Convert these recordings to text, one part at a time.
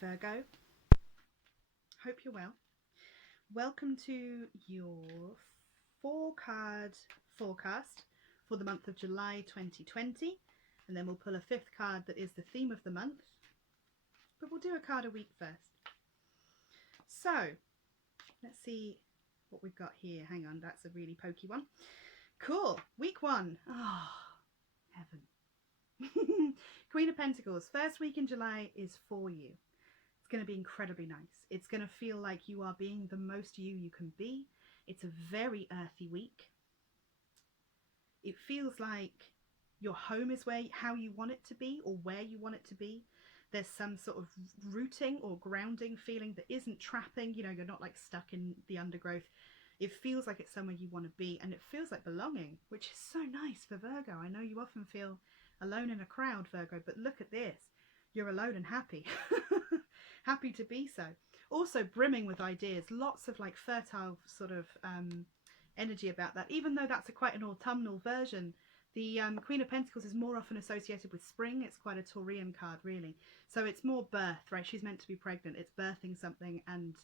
Virgo, hope you're well. Welcome to your 4-card forecast for the month of July 2020, and then we'll pull a 5th card that is the theme of the month, but we'll do a card a week first. So let's see what we've got here. Hang on, that's a really pokey one. Cool. Week 1. Oh, heaven. Queen of Pentacles. First week in July is for you. It's going to be incredibly nice. It's going to feel like you are being the most you can be. It's a very earthy week. It feels like your home is how you want it to be, or where you want it to be. There's some sort of rooting or grounding feeling that isn't trapping. You know, you're not like stuck in the undergrowth. It feels like it's somewhere you want to be, and it feels like belonging, which is so nice for Virgo. I know you often feel alone in a crowd, Virgo, but look at this. You're alone and happy. Happy to be so. Also brimming with ideas. Lots of like fertile sort of energy about that. Even though that's quite an autumnal version, the Queen of Pentacles is more often associated with spring. It's quite a Taurian card, really. So it's more birth, right? She's meant to be pregnant. It's birthing something and,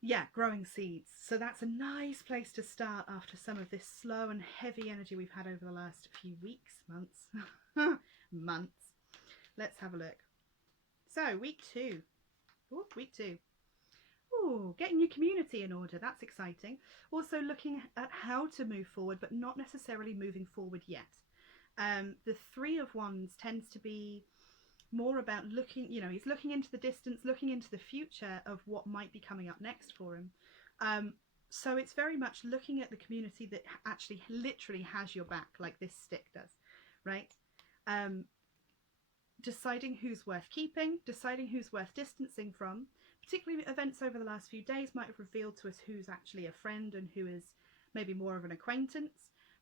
yeah, growing seeds. So that's a nice place to start after some of this slow and heavy energy we've had over the last few weeks, months. Months. Let's have a look. So week 2. Ooh, week 2. Ooh, getting your community in order. That's exciting. Also looking at how to move forward, but not necessarily moving forward yet. The 3 of Wands tends to be more about looking, you know, he's looking into the distance, looking into the future of what might be coming up next for him. So it's very much looking at the community that actually literally has your back, like this stick does, right? Deciding who's worth keeping, deciding who's worth distancing from. Particularly events over the last few days might have revealed to us who's actually a friend and who is maybe more of an acquaintance.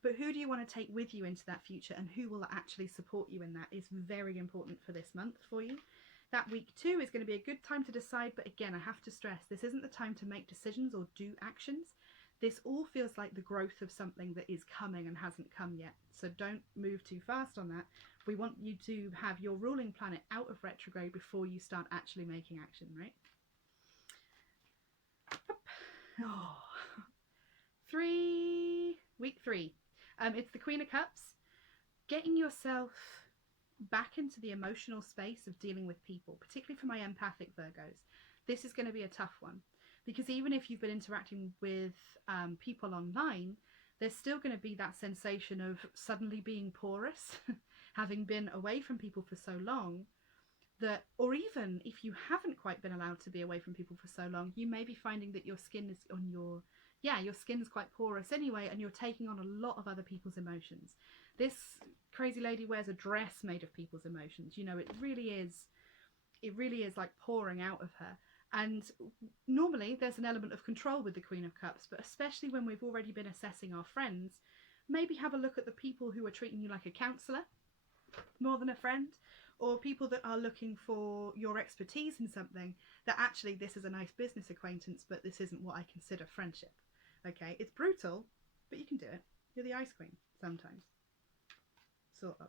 But who do you want to take with you into that future, and who will actually support you in that is very important for this month for you. That week 2 is going to be a good time to decide, but again, I have to stress, this isn't the time to make decisions or do actions. This all feels like the growth of something that is coming and hasn't come yet. So don't move too fast on that. We want you to have your ruling planet out of retrograde before you start actually making action, right? Oh. Week 3. It's the Queen of Cups. Getting yourself back into the emotional space of dealing with people, particularly for my empathic Virgos. This is going to be a tough one, because even if you've been interacting with people online, there's still going to be that sensation of suddenly being porous, having been away from people for so long, that, or even if you haven't quite been allowed to be away from people for so long, you may be finding that your skin is on your skin's quite porous anyway, and you're taking on a lot of other people's emotions. This crazy lady wears a dress made of people's emotions. You know, it really is like pouring out of her. And normally there's an element of control with the Queen of Cups, but especially when we've already been assessing our friends, maybe have a look at the people who are treating you like a counsellor more than a friend, or people that are looking for your expertise in something that actually this is a nice business acquaintance, but this isn't what I consider friendship. Okay, it's brutal, but you can do it. You're the Ice Queen sometimes. Sort of.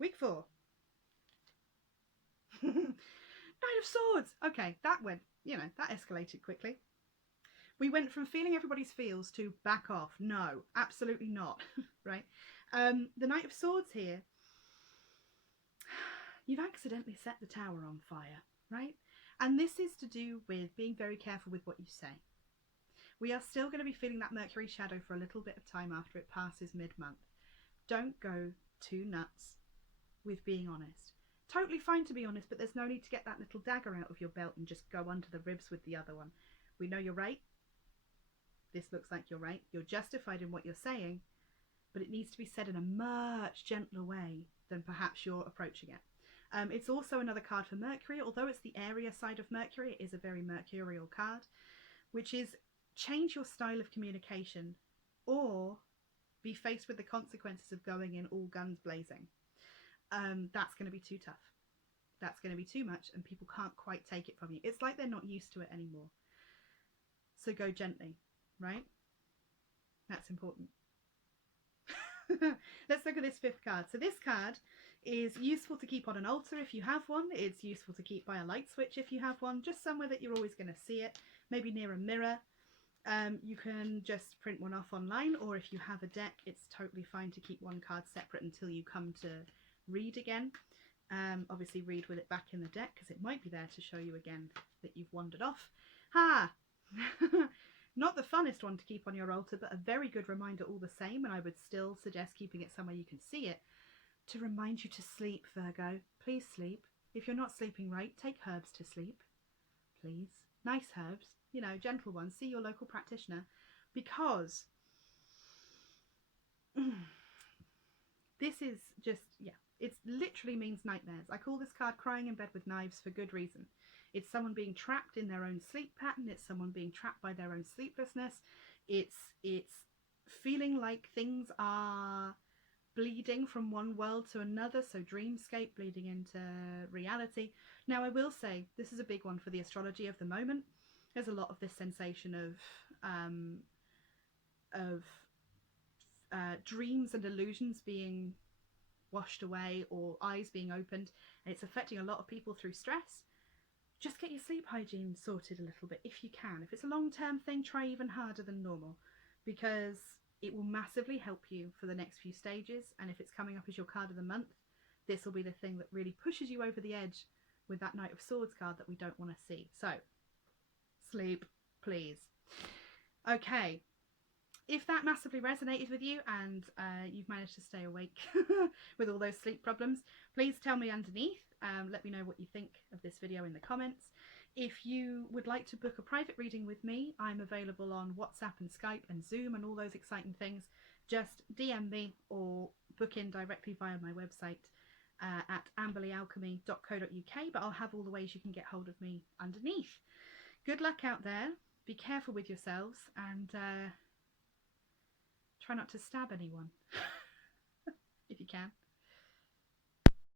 Week 4. Knight of Swords. Okay, that went, that escalated quickly. We went from feeling everybody's feels to back off. No, absolutely not. Right? The Knight of Swords here. You've accidentally set the tower on fire, right? And this is to do with being very careful with what you say. We are still going to be feeling that Mercury shadow for a little bit of time after it passes mid-month. Don't go too nuts with being honest. Totally fine to be honest, but there's no need to get that little dagger out of your belt and just go under the ribs with the other one. We know you're right. This looks like you're right. You're justified in what you're saying, but it needs to be said in a much gentler way than perhaps you're approaching it. It's also another card for Mercury. Although it's the area side of Mercury, it is a very mercurial card, which is change your style of communication or be faced with the consequences of going in all guns blazing. That's going to be too tough. That's going to be too much, and people can't quite take it from you. It's like they're not used to it anymore. So go gently, right? That's important. Let's look at this 5th card. So this card is useful to keep on an altar if you have one. It's useful to keep by a light switch if you have one, just somewhere that you're always going to see it, maybe near a mirror. You can just print one off online, or if you have a deck, it's totally fine to keep one card separate until you come to read again. Obviously read with it back in the deck, because it might be there to show you again that you've wandered off. Ha! Not the funnest one to keep on your altar, but a very good reminder all the same, and I would still suggest keeping it somewhere you can see it, to remind you to sleep, Virgo. Please sleep. If you're not sleeping right, take herbs to sleep. Please. Nice herbs, you know, gentle ones. See your local practitioner, because this is just, yeah, it literally means nightmares. I call this card Crying in Bed with Knives for good reason. It's someone being trapped in their own sleep pattern. It's someone being trapped by their own sleeplessness. It's feeling like things are bleeding from one world to another, so dreamscape bleeding into reality. Now, I will say this is a big one for the astrology of the moment. There's a lot of this sensation of dreams and illusions being washed away, or eyes being opened, and it's affecting a lot of people through stress. Just get your sleep hygiene sorted a little bit if you can. If it's a long-term thing, try even harder than normal, because it will massively help you for the next few stages. And if it's coming up as your card of the month, this will be the thing that really pushes you over the edge with that Knight of Swords card that we don't want to see. So, sleep, please. Okay, if that massively resonated with you and you've managed to stay awake with all those sleep problems, please tell me underneath. Let me know what you think of this video in the comments. If you would like to book a private reading with me, I'm available on WhatsApp and Skype and Zoom and all those exciting things. Just DM me or book in directly via my website at amberleyalchemy.co.uk, but I'll have all the ways you can get hold of me underneath. Good luck out there. Be careful with yourselves, and try not to stab anyone if you can.